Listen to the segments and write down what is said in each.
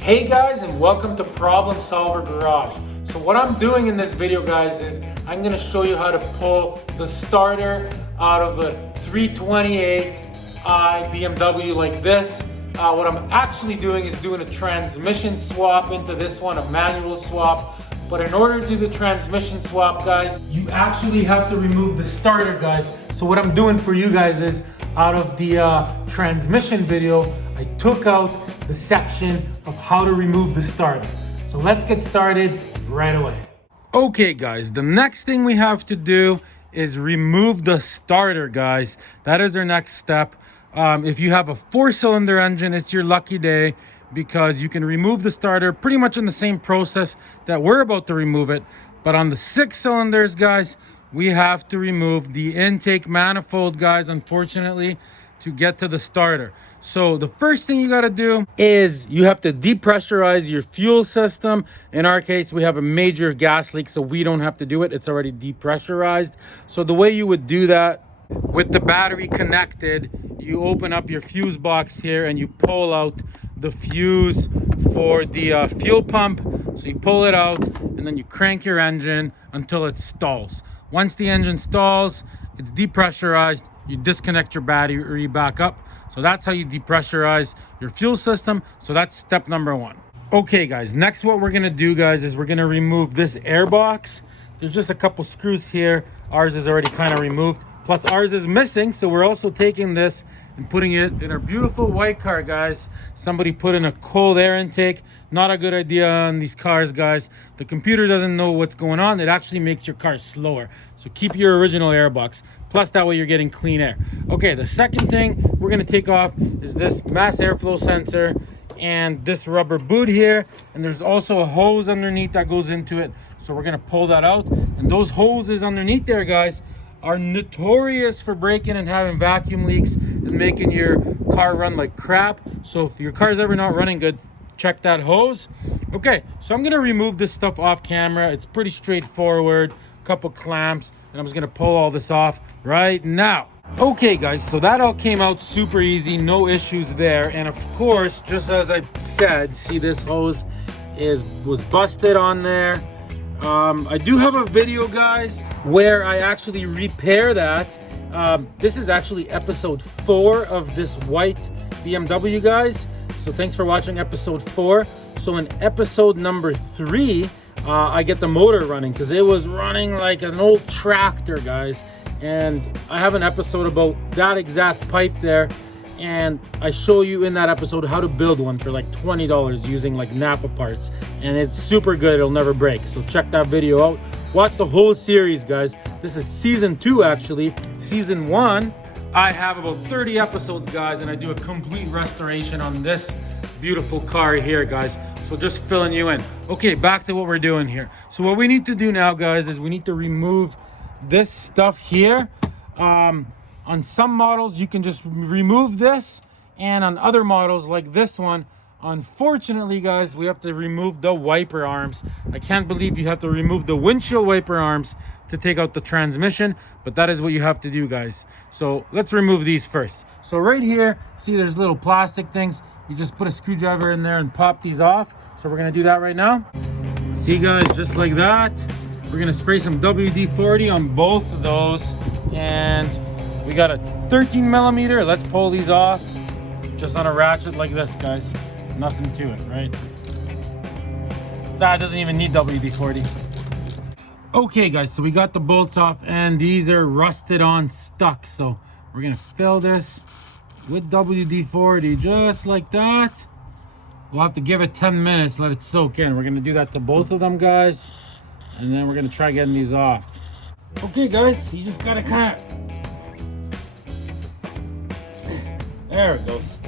Hey guys, and welcome to Problem Solver Garage. So what I'm doing in this video, guys, is I'm going to show you how to pull the starter out of a 328i BMW like this. What I'm actually doing is doing a transmission swap into this one, a manual swap. But in order to do the transmission swap, guys, you actually have to remove the starter, guys. So what I'm doing for you guys is, out of the transmission video, I took out the section of how to remove the starter. So let's get started right away. Okay guys, the next thing we have to do is remove the starter, guys. That is our next step. If you have a 4-cylinder engine, it's your lucky day, because you can remove the starter pretty much in the same process that we're about to remove it. But on the 6 cylinders, guys, we have to remove the intake manifold, guys, unfortunately, to get to the starter. So the first thing you got to do is you have to depressurize your fuel system. In our case, we have a major gas leak, so we don't have to do it. It's already depressurized. So the way you would do that, with the battery connected, you open up your fuse box here and you pull out the fuse for the fuel pump. So you pull it out and then you crank your engine until it stalls. Once the engine stalls, it's depressurized, you disconnect your battery back up. So that's how you depressurize your fuel system. So that's step number one. Okay guys, next what we're gonna do, guys, is we're gonna remove this air box. There's just a couple screws here. Ours is already kind of removed. Plus ours is missing, so we're also taking this and putting it in our beautiful white car, guys. Somebody put in a cold air intake. Not a good idea on these cars, guys. The computer doesn't know what's going on. It actually makes your car slower. So keep your original air box. Plus that way you're getting clean air. Okay, the second thing we're gonna take off is this mass airflow sensor and this rubber boot here. And there's also a hose underneath that goes into it. So we're gonna pull that out. And those hoses underneath there, guys, are notorious for breaking and having vacuum leaks and making your car run like crap. So if your car's ever not running good, check that hose. Okay, so I'm gonna remove this stuff off camera. It's pretty straightforward. A couple clamps, and I'm just gonna pull all this off right now. Okay guys, so that all came out super easy, no issues there. And of course, just as I said, see, this hose was busted on there. I do have a video, guys, where I actually repair that. This is actually episode 4 of this white BMW, guys. So thanks for watching episode 4. So in episode number 3, I get the motor running, because it was running like an old tractor, guys. And I have an episode about that exact pipe there. And I show you in that episode how to build one for like $20 using like Napa parts. And it's super good, it'll never break. So check that video out. Watch the whole series, guys. This is season 2, actually. Season 1, I have about 30 episodes, guys, and I do a complete restoration on this beautiful car here, guys. So just filling you in. Okay, back to what we're doing here. So what we need to do now, guys, is we need to remove this stuff here. On some models, you can just remove this, and on other models like this one, unfortunately, guys, we have to remove the wiper arms. I can't believe you have to remove the windshield wiper arms to take out the transmission, but that is what you have to do, guys. So let's remove these first. So right here, see, there's little plastic things. You just put a screwdriver in there and pop these off. So we're gonna do that right now. See, guys, just like that. We're gonna spray some WD-40 on both of those, and we got a 13 millimeter. Let's pull these off just on a ratchet like this, guys. Nothing to it, right? That doesn't even need WD-40. Okay, guys, so we got the bolts off, and these are rusted on stuck. So we're gonna fill this with WD-40 just like that. We'll have to give it 10 minutes, let it soak in. We're gonna do that to both of them, guys, and then we're gonna try getting these off. Okay, guys, you just gotta kind of, there it goes.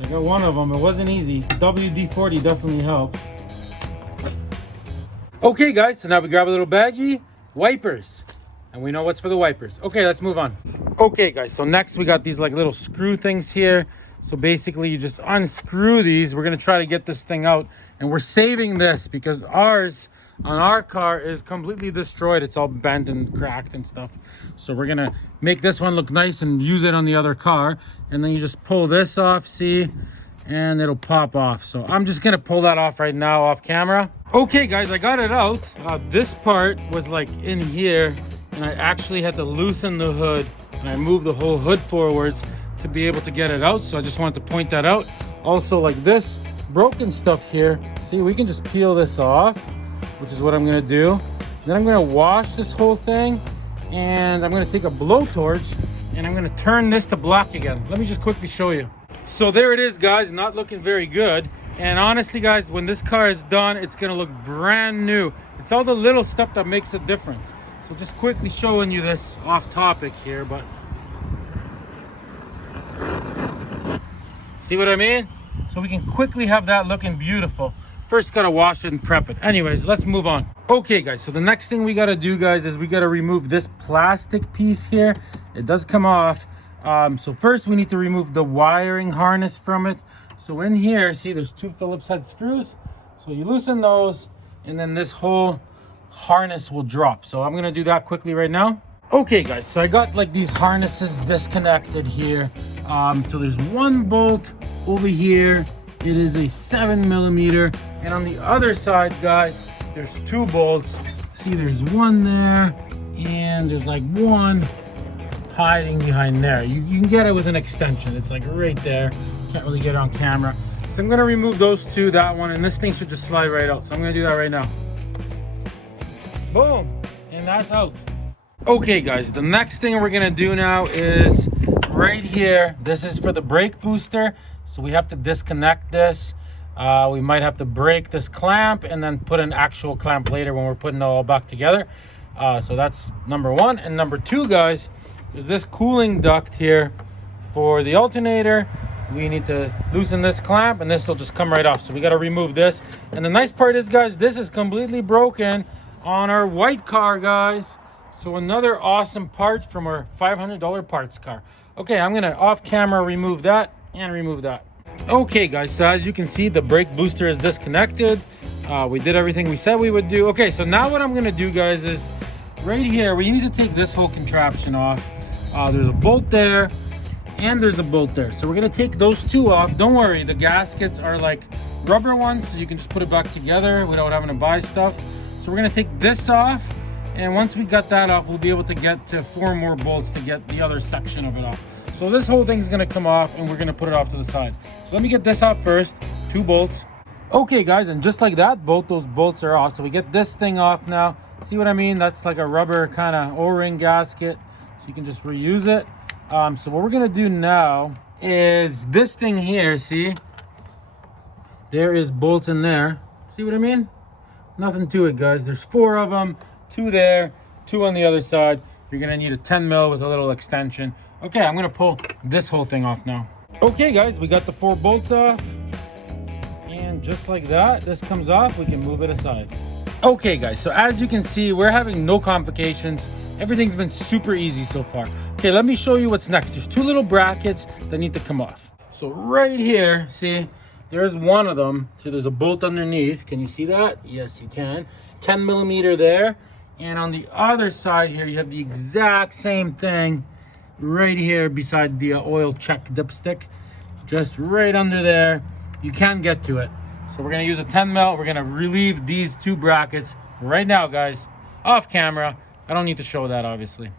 I got one of them. It wasn't easy. WD-40 definitely helped. Okay, guys, so now we grab a little baggie, wipers, and we know what's for the wipers. Okay, let's move on. Okay, guys, so next we got these like little screw things here. So basically you just unscrew these. We're gonna try to get this thing out, and we're saving this because ours on our car is completely destroyed. It's all bent and cracked and stuff. So we're gonna make this one look nice and use it on the other car. And then you just pull this off, see, and it'll pop off. So I'm just gonna pull that off right now off camera. Okay guys, I got it out. This part was like in here, and I actually had to loosen the hood, and I moved the whole hood forwards to be able to get it out. So I just wanted to point that out. Also, like this broken stuff here, see, we can just peel this off, which is what I'm gonna do. Then I'm gonna wash this whole thing, and I'm gonna take a blowtorch and I'm gonna turn this to black again. Let me just quickly show you. So there it is, guys, not looking very good. And honestly, guys, when this car is done, it's gonna look brand new. It's all the little stuff that makes a difference. So just quickly showing you this off topic here, but see what I mean? So we can quickly have that looking beautiful. First, gotta wash it and prep it. Anyways, let's move on. Okay, guys, so the next thing we gotta do, guys, is we gotta remove this plastic piece here. It does come off. So first we need to remove the wiring harness from it. So in here, see, there's 2 Phillips head screws. So you loosen those, and then this whole harness will drop. So I'm gonna do that quickly right now. Okay, guys, so I got like these harnesses disconnected here. So there's 1 bolt over here. It is a 7mm, and on the other side, guys, there's 2 bolts. See, there's 1 there, and there's like 1 hiding behind there. You can get it with an extension. It's like right there. Can't really get it on camera. So I'm gonna remove those 2, that one, and this thing should just slide right out. So I'm gonna do that right now. Boom, and that's out. Okay, guys, the next thing we're gonna do now is right here. This is for the brake booster. So we have to disconnect this. We might have to break this clamp and then put an actual clamp later when we're putting it all back together. So that's number 1. And number 2, guys, is this cooling duct here for the alternator. We need to loosen this clamp, and this will just come right off. So we got to remove this. And the nice part is, guys, this is completely broken on our white car, guys. So another awesome part from our $500 parts car. Okay, I'm gonna off camera remove that and remove that. Okay, guys, so as you can see, the brake booster is disconnected. We did everything we said we would do. Okay, so now what I'm gonna do, guys, is right here, we need to take this whole contraption off. There's a bolt there, and there's a bolt there. So we're gonna take those 2 off. Don't worry, the gaskets are like rubber ones, so you can just put it back together without having to buy stuff. So we're gonna take this off, and once we got that off, we'll be able to get to 4 more bolts to get the other section of it off. So this whole thing's gonna come off, and we're gonna put it off to the side. So let me get this off first, 2 bolts. Okay, guys, and just like that, both those bolts are off. So we get this thing off now. See what I mean? That's like a rubber kind of O-ring gasket, so you can just reuse it. So what we're gonna do now is this thing here, see? There is bolts in there. See what I mean? Nothing to it, guys. There's 4 of them, 2 there, 2 on the other side. You're gonna need a 10mm with a little extension. Okay, I'm gonna pull this whole thing off now. Okay, guys, we got the 4 bolts off. And just like that, this comes off, we can move it aside. Okay, guys, so as you can see, we're having no complications. Everything's been super easy so far. Okay, let me show you what's next. There's 2 little brackets that need to come off. So right here, see, there's 1 of them. See, there's a bolt underneath. Can you see that? Yes, you can. 10mm there. And on the other side here, you have the exact same thing right here beside the oil check dipstick. Just right under there. You can't get to it. So we're gonna use a 10mm. We're gonna relieve these 2 brackets right now, guys, off camera. I don't need to show that, obviously.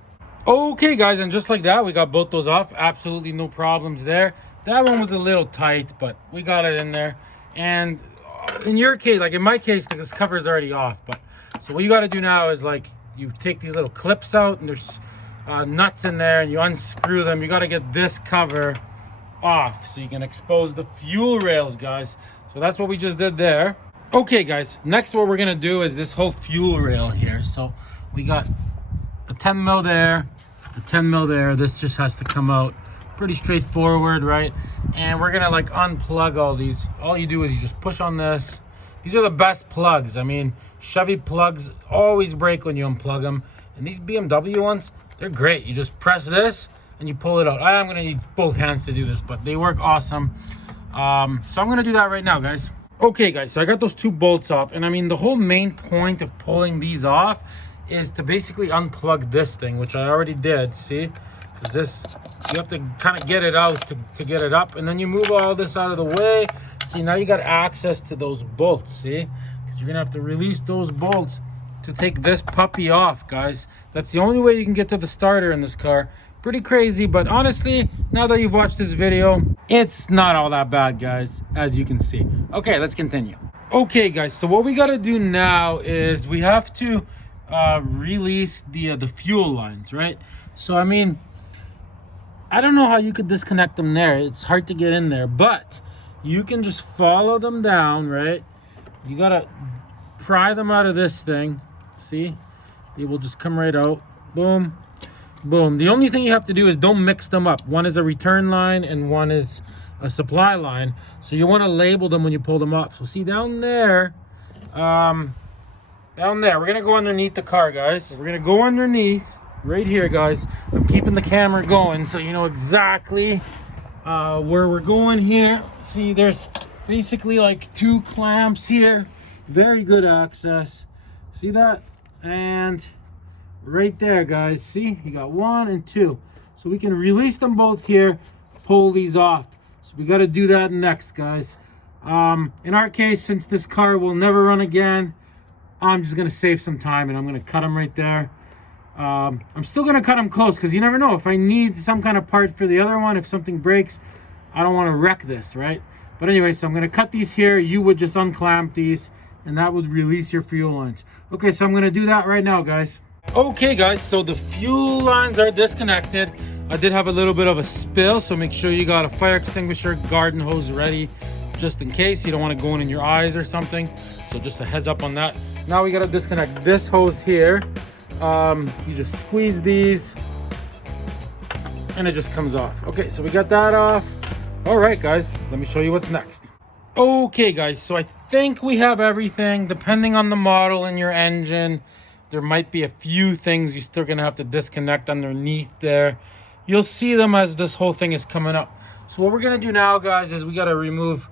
Okay, guys, and just like that, we got both those off. Absolutely no problems there. That one was a little tight, but we got it in there. And in your case, like in my case, this cover is already off. But so what you got to do now is like you take these little clips out, and there's nuts in there, and you unscrew them. You got to get this cover off so you can expose the fuel rails, guys. So that's what we just did there. Okay, guys, next what we're gonna do is this whole fuel rail here. So we got a 10mm there, a 10mm there. This just has to come out. Pretty straightforward, right? And we're gonna like unplug all these. All you do is you just push on this. These are the best plugs. I mean, Chevy plugs always break when you unplug them, and these BMW ones, they're great. You just press this and you pull it out. I'm gonna need both hands to do this, but they work awesome. So I'm gonna do that right now, guys. Okay, guys, so I got those 2 bolts off, and I mean, the whole main point of pulling these off is to basically unplug this thing, which I already did, see? This, you have to kind of get it out to get it up, and then you move all this out of the way. See, now you got access to those bolts, see? Because you're gonna have to release those bolts to take this puppy off, guys. That's the only way you can get to the starter in this car. Pretty crazy, but honestly, now that you've watched this video, it's not all that bad, guys, as you can see. Okay, let's continue. Okay, guys, so what we gotta do now is we have to release the fuel lines, right? So, I mean, I don't know how you could disconnect them there. It's hard to get in there, but you can just follow them down, right? You gotta pry them out of this thing. See? They will just come right out. Boom. Boom. The only thing you have to do is don't mix them up. One is a return line and one is a supply line. So you want to label them when you pull them off. So see down there, we're going to go underneath the car, guys. We're going to go underneath right here, guys. I'm keeping the camera going so you know exactly where we're going here. See, there's basically like 2 clamps here. Very good access. See that? And right there, guys, see, you got 1 and 2, so we can release them both here, pull these off. So we got to do that next, guys. In our case, since this car will never run again, I'm just gonna save some time and I'm gonna cut them right there. I'm still gonna cut them close because you never know if I need some kind of part for the other one. If something breaks, I don't want to wreck this, right? But anyway, so I'm gonna cut these here. You would just unclamp these and that would release your fuel lines. Okay, so I'm gonna do that right now, guys. Okay, guys, so the fuel lines are disconnected. I did have a little bit of a spill, so make sure you got a fire extinguisher, garden hose ready, just in case. You don't want to go in your eyes or something. So just a heads up on that. Now we got to disconnect this hose here. You just squeeze these and it just comes off. Okay, so we got that off. All right, guys, let me show you what's next. Okay, guys, so I think we have everything. Depending on the model and your engine, there might be a few things you're still gonna have to disconnect underneath there. You'll see them as this whole thing is coming up. So what we're gonna do now, guys, is we gotta remove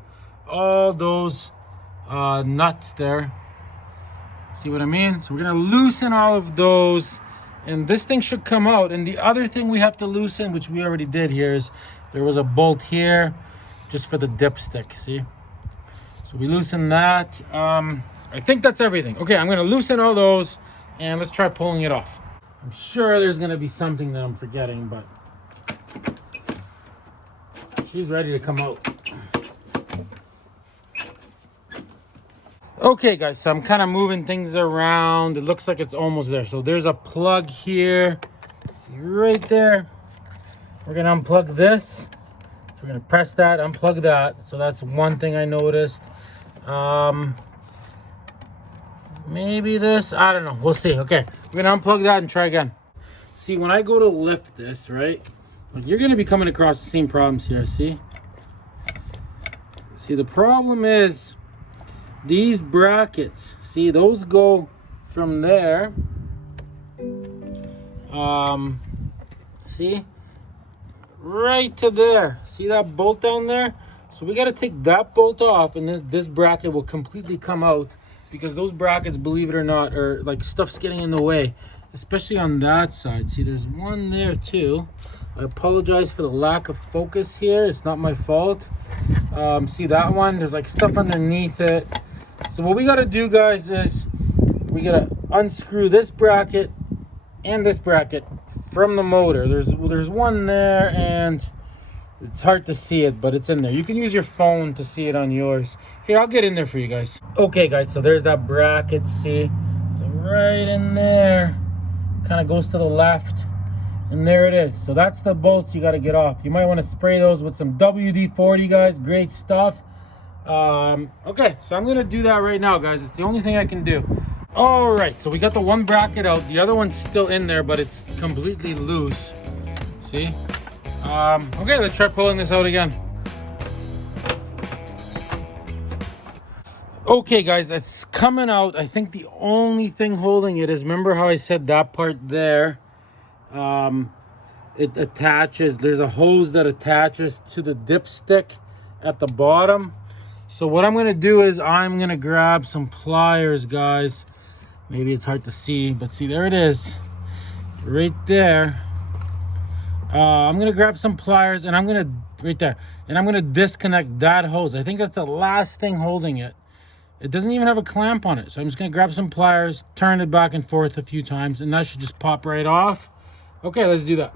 all those nuts there. See what I mean? So we're gonna loosen all of those and this thing should come out. And the other thing we have to loosen, which we already did here, is there was a bolt here just for the dipstick, see? So we loosen that. I think that's everything. Okay, I'm gonna loosen all those and let's try pulling it off. I'm sure there's gonna be something that I'm forgetting, but she's ready to come out. Okay, guys, so I'm kind of moving things around. It looks like it's almost there. So there's a plug here. See right there. We're gonna unplug this. So we're gonna press that, unplug that. So that's one thing I noticed. Maybe this, I don't know, we'll see. Okay, we're gonna unplug that and try again. See, when I go to lift this, right, like you're gonna be coming across the same problems here. See, the problem is these brackets, see, those go from there, see, right to there. See that bolt down there? So we got to take that bolt off and then this bracket will completely come out, because those brackets, believe it or not, are like stuff's getting in the way, especially on that side. See, there's one there too. I apologize for the lack of focus here. It's not my fault. See that one? There's like stuff underneath it. So what we got to do, guys, is we got to unscrew this bracket and this bracket from the motor. There's one there and it's hard to see it, but it's in there. You can use your phone to see it on yours. Here, I'll get in there for you guys. Okay, guys, so there's that bracket, see? So right in there, kind of goes to the left, and there it is. So that's the bolts you got to get off. You might want to spray those with some WD-40, guys. Great stuff. Okay, so I'm going to do that right now, guys. It's the only thing I can do. All right, so we got the one bracket out. The other one's still in there, but it's completely loose. See? Okay, let's try pulling this out again. Okay, guys, it's coming out. I think the only thing holding it is, remember how I said that part there? It attaches, there's a hose that attaches to the dipstick at the bottom. So what I'm gonna do is I'm gonna grab some pliers, guys. Maybe it's hard to see, but see, there it is, right there. I'm gonna grab some pliers and I'm gonna, right there, and I'm gonna disconnect that hose. I think that's the last thing holding it. It doesn't even have a clamp on it. So I'm just gonna grab some pliers, turn it back and forth a few times, and that should just pop right off. Okay, let's do that.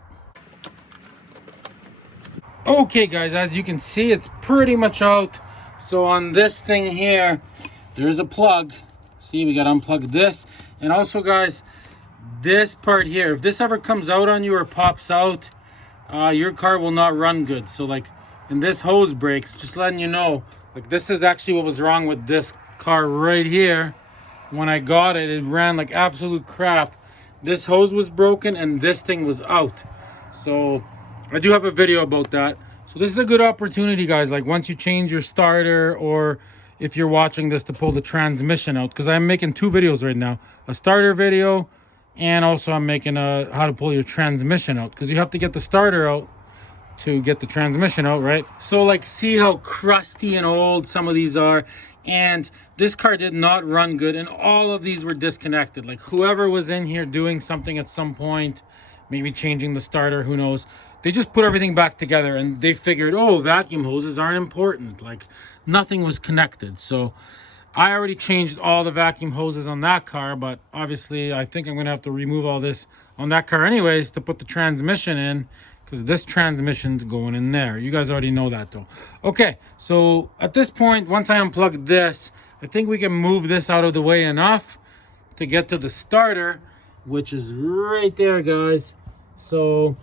Okay guys, as you can see, it's pretty much out. So on this thing here, there's a plug. See, we gotta unplug this. And also guys, this part here, if this ever comes out on you or pops out, your car will not run good. So like, and this hose breaks, just letting you know, like this is actually what was wrong with this car right here. When I got it, it ran like absolute crap. This hose was broken and this thing was out. So I do have a video about that. So this is a good opportunity, guys, like once you change your starter, or if you're watching this, to pull the transmission out, because I'm making 2 videos right now, a starter video, and also I'm making a how to pull your transmission out, because you have to get the starter out to get the transmission out, right? So like, see how crusty and old some of these are, and this car did not run good, and all of these were disconnected. Like whoever was in here doing something at some point, maybe changing the starter, who knows, they just put everything back together and they figured, oh, vacuum hoses aren't important. Like nothing was connected. So I already changed all the vacuum hoses on that car, but obviously I think I'm gonna have to remove all this on that car anyways to put the transmission in, because this transmission's going in there. You guys already know that though. Okay, so at this point, once I unplug this, I think we can move this out of the way enough to get to the starter, which is right there, guys. So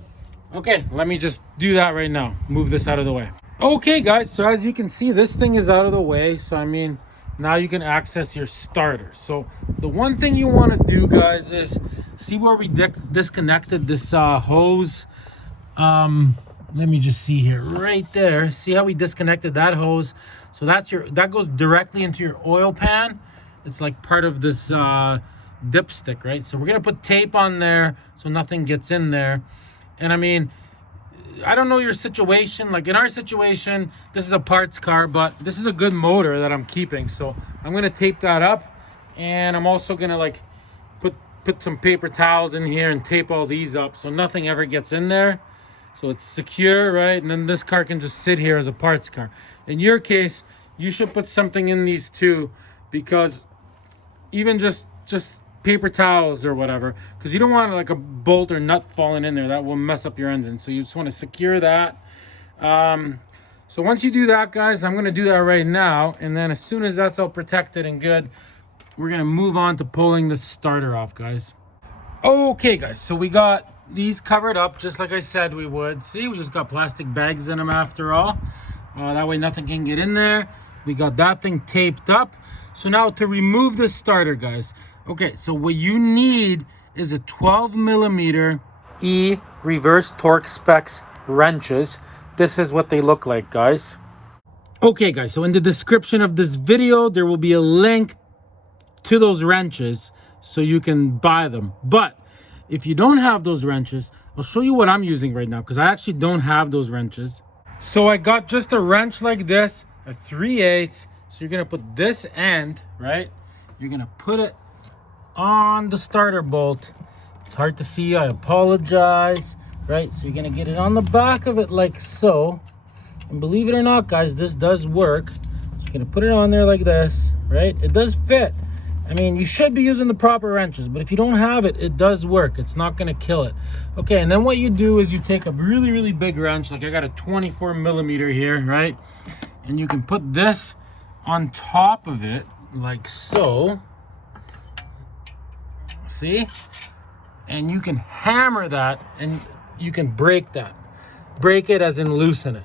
okay, let me just do that right now, move this out of the way. Okay guys, so as you can see, this thing is out of the way. So I mean, now you can access your starter. So the one thing you want to do, guys, is see where we disconnected this hose. Let me just see here, right there. See how we disconnected that hose? So that goes directly into your oil pan. It's like part of this dipstick, right? So we're gonna put tape on there so nothing gets in there. And I mean, I don't know your situation. Like in our situation, this is a parts car, but this is a good motor that I'm keeping. So I'm gonna tape that up, and I'm also gonna like put some paper towels in here and tape all these up so nothing ever gets in there. So it's secure, right? And then this car can just sit here as a parts car. In your case, you should put something in these too, because even just paper towels or whatever, because you don't want like a bolt or nut falling in there. That will mess up your engine. So you just want to secure that. So once you do that, guys, I'm going to do that right now. And then as soon as that's all protected and good, we're going to move on to pulling the starter off, guys. Okay, guys, so we got these covered up just like I said we would. See, we just got plastic bags in them after all. That way nothing can get in there. We got that thing taped up. So now to remove the starter, guys. Okay, so what you need is a 12mm E reverse torque specs wrenches. This is what they look like, guys. Okay, guys, so in the description of this video, there will be a link to those wrenches so you can buy them. But if you don't have those wrenches, I'll show you what I'm using right now, because I actually don't have those wrenches. So I got just a wrench like this, a 3/8. So you're gonna put this end, right? You're gonna put it on the starter bolt. It's hard to see, I apologize, right? So you're gonna get it on the back of it like so. And believe it or not, guys, this does work. So you're gonna put it on there like this, right? It does fit. I mean, you should be using the proper wrenches, but if you don't have it, it does work. It's not gonna kill it. Okay, and then what you do is you take a really, really big wrench, like I got a 24mm here, right? And you can put this on top of it, like so. See? And you can hammer that, and you can break that. Break it as in loosen it.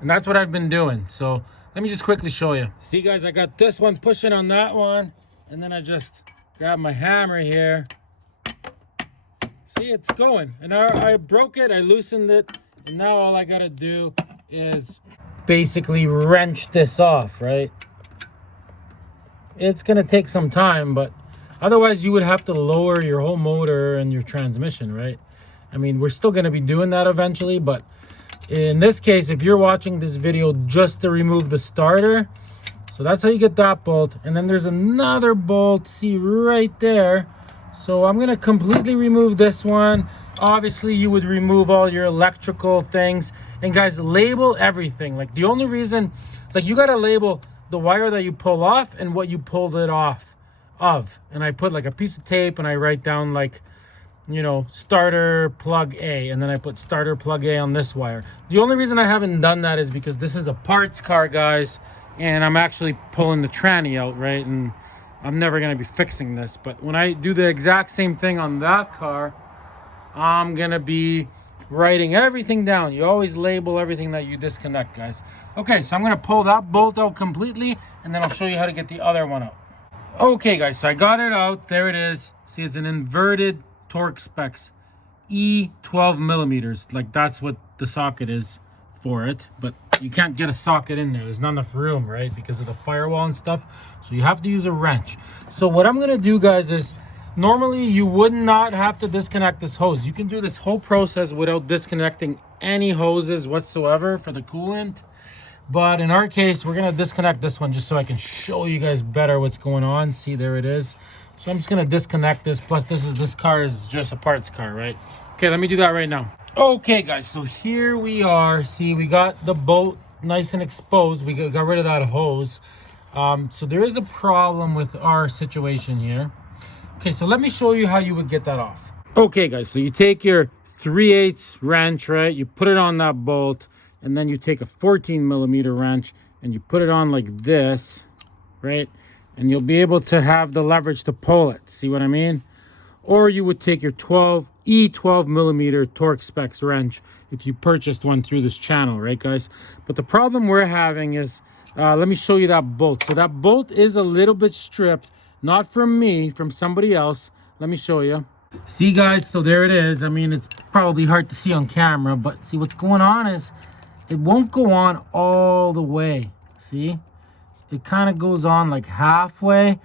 And that's what I've been doing. So let me just quickly show you. See, guys, I got this one pushing on that one. And then I just grab my hammer here. See, it's going. And I broke it, I loosened it. And now all I gotta do is basically wrench this off, right? It's gonna take some time, but otherwise you would have to lower your whole motor and your transmission, right? I mean, we're still gonna be doing that eventually, but in this case, if you're watching this video just to remove the starter, so that's how you get that bolt. And then there's another bolt, see right there. So I'm gonna completely remove this one, Obviously, you would remove all your electrical things. And guys, label everything. Like the only reason, like you gotta label the wire that you pull off and what you pulled it off of. And I put like a piece of tape and I write down like, you know, starter plug A, and then I put starter plug A on this wire. The only reason I haven't done that is because this is a parts car, guys, and I'm actually pulling the tranny out, right? And I'm never gonna be fixing this. But when I do the exact same thing on that car, I'm gonna be writing everything down. You always label everything that you disconnect, guys. Okay, so I'm gonna pull that bolt out completely, and then I'll show you how to get the other one out. Okay, guys, so I got it out. There it is. See, it's an inverted torque specs E 12 millimeters. Like that's what the socket is for it, but you can't get a socket in there. There's not enough room, right? Because of the firewall and stuff. So you have to use a wrench. So what I'm gonna do, guys, is normally you would not have to disconnect this hose. You can do this whole process without disconnecting any hoses whatsoever for the coolant. But in our case, we're gonna disconnect this one just so I can show you guys better what's going on. See, there it is. So I'm just gonna disconnect this. Plus this car is just a parts car, right? Okay, let me do that right now. Okay, guys, so here we are. See, we got the bolt nice and exposed. We got rid of that hose. So there is a problem with our situation here. Okay, so let me show you how you would get that off. Okay, guys, so you take your 3/8 wrench, right? You put it on that bolt, and then you take a 14 millimeter wrench and you put it on like this, right? And you'll be able to have the leverage to pull it. See what I mean? Or you would take your 12 millimeter torque specs wrench if you purchased one through this channel, right, guys? But the problem we're having is, let me show you that bolt. So that bolt is a little bit stripped, not from me, from somebody else. Let me show you. See, guys, so there it is. I mean, it's probably hard to see on camera, but see what's going on is it won't go on all the way. See? It kind of goes on like halfway.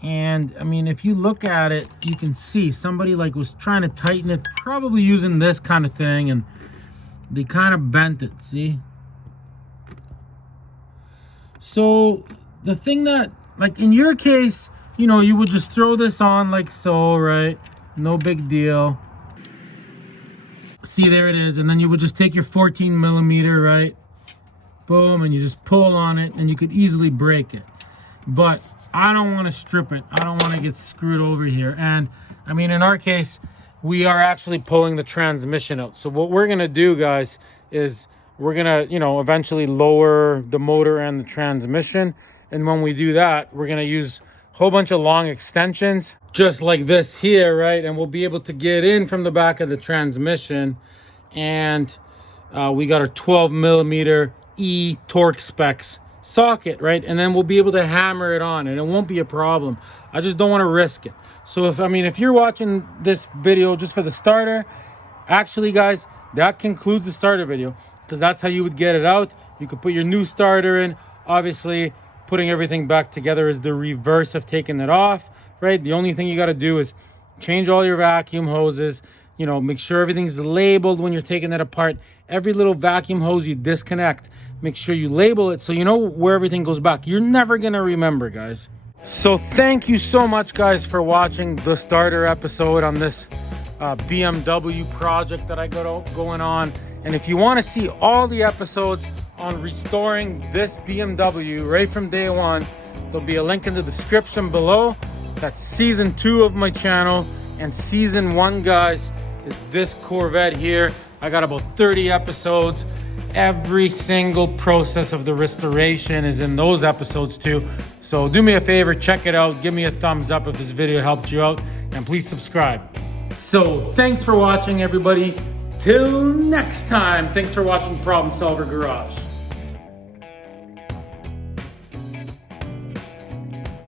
And I mean, if you look at it, you can see somebody like was trying to tighten it, probably using this kind of thing, and they kind of bent it. See? So the thing that, like in your case, you know, you would just throw this on like so, right? No big deal. See, there it is. And then you would just take your 14 millimeter, right? Boom, and you just pull on it, and you could easily break it. But I don't want to strip it. I don't want to get screwed over here. And I mean, in our case, we are actually pulling the transmission out. So what we're gonna do, guys, is we're gonna, you know, eventually lower the motor and the transmission. And when we do that, we're gonna use a whole bunch of long extensions, just like this here, right? And we'll be able to get in from the back of the transmission. And we got our 12 millimeter E torque specs socket, right? And then we'll be able to hammer it on, and it won't be a problem. I just don't want to risk it. So if you're watching this video just for the starter, actually, guys, that concludes the starter video, because that's how you would get it out. You could put your new starter in. Obviously, putting everything back together is the reverse of taking it off, right? The only thing you got to do is change all your vacuum hoses. You know, make sure everything's labeled when you're taking it apart. Every little vacuum hose you disconnect, make sure you label it so you know where everything goes back. You're never gonna remember, guys. So thank you so much, guys, for watching the starter episode on this BMW project that I got going on. And if you want to see all the episodes on restoring this BMW right from day one, there'll be a link in the description below. That's season 2 of my channel, and season 1, guys, is this Corvette here. I got about 30 episodes. Every single process of the restoration is in those episodes too. So do me a favor, check it out. Give me a thumbs up if this video helped you out, and please subscribe. So thanks for watching, everybody. Till next time, thanks for watching Problem Solver Garage.